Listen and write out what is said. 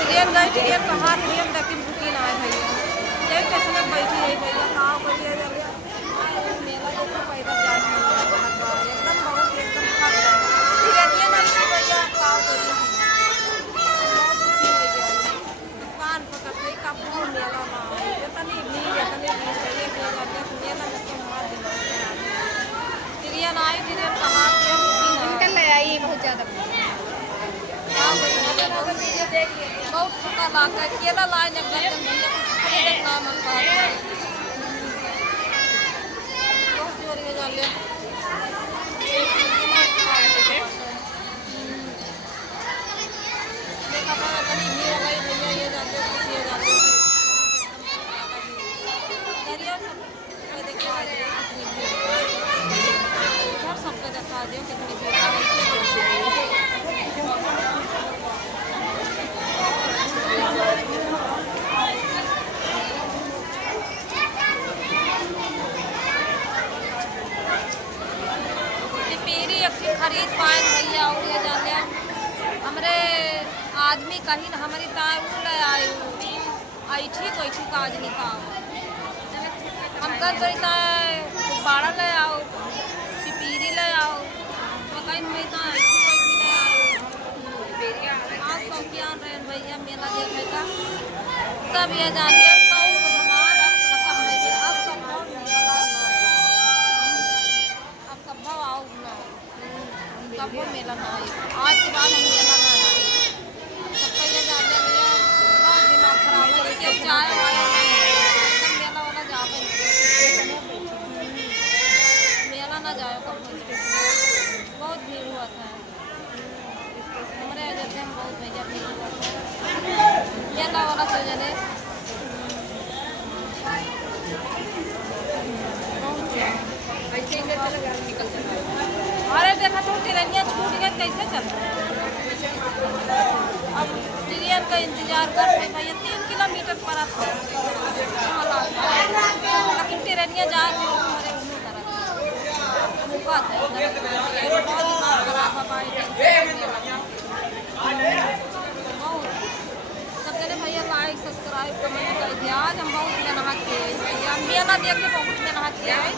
train गई, train कहाँ train लेकिन बुकिंग आए भैया, यही स्टेशन में बैठी रही भैया, कहाँ बोलिए मेला देखो पैदल जाए एकदम बहुत एकदम थक गए ट्रेनिए नहीं भैया, कहाँ बोलिए बहुत दुखी हो गया दुकान पकड़ रही का पूरा मेला ना इतनी भीड़ भैया मेला में तो मार दिया ट्रेन आई, ट्रेन कहाँ ट्रेन बुकिंग ले आई बहुत ज़्यादा बहुत थका लागा केला लाइन एकदम भैया कुछ खरीदे ना मन पाए बहुत जोर में जाले देखा था कहीं भीड़ हो गई भैया, ये जाते कुछ ये जाते दरिया सब पे देखा कितनी भीड़ घर सब पे देखा दियो कितनी भीड़ खरीद पाए भैया और ये जाने हमरे आदमी कहीं न हमारी ताए ले आए ऐठी तो ऐठी काज नहीं का हम कर तो बाड़ा ले आओ पिपीरी ले आओ तो कहीं में तो ऐठी तो ऐठी ले आओ आज सब क्या रहे भैया मेला देखने का सब ये जानिए वो मेला ना आए आज के बाद हम मेला ना आए सब पहले जाते भैया बहुत दिमाग खराब है कि चाय वाला मेला वाला जावे मेला ना जाए कब बहुत भीड़ हुआ था हमारे अयोध्या में बहुत भैया भीड़ हुआ था मेला वाला तो जने अरे देखा तो ट्रेनिया छूट गई कैसे चल अब ट्रेन का इंतजार कर रहे भैया 3 किलोमीटर पर आता लेकिन ट्रेनिया जा रही हमारे बहुत दिमाग खराब सब जगह भैया लाइक सब्सक्राइब कमेंट कर दिया आज हम बहुत मेहनत किए भैया मेला देख के बहुत मेहनत किया है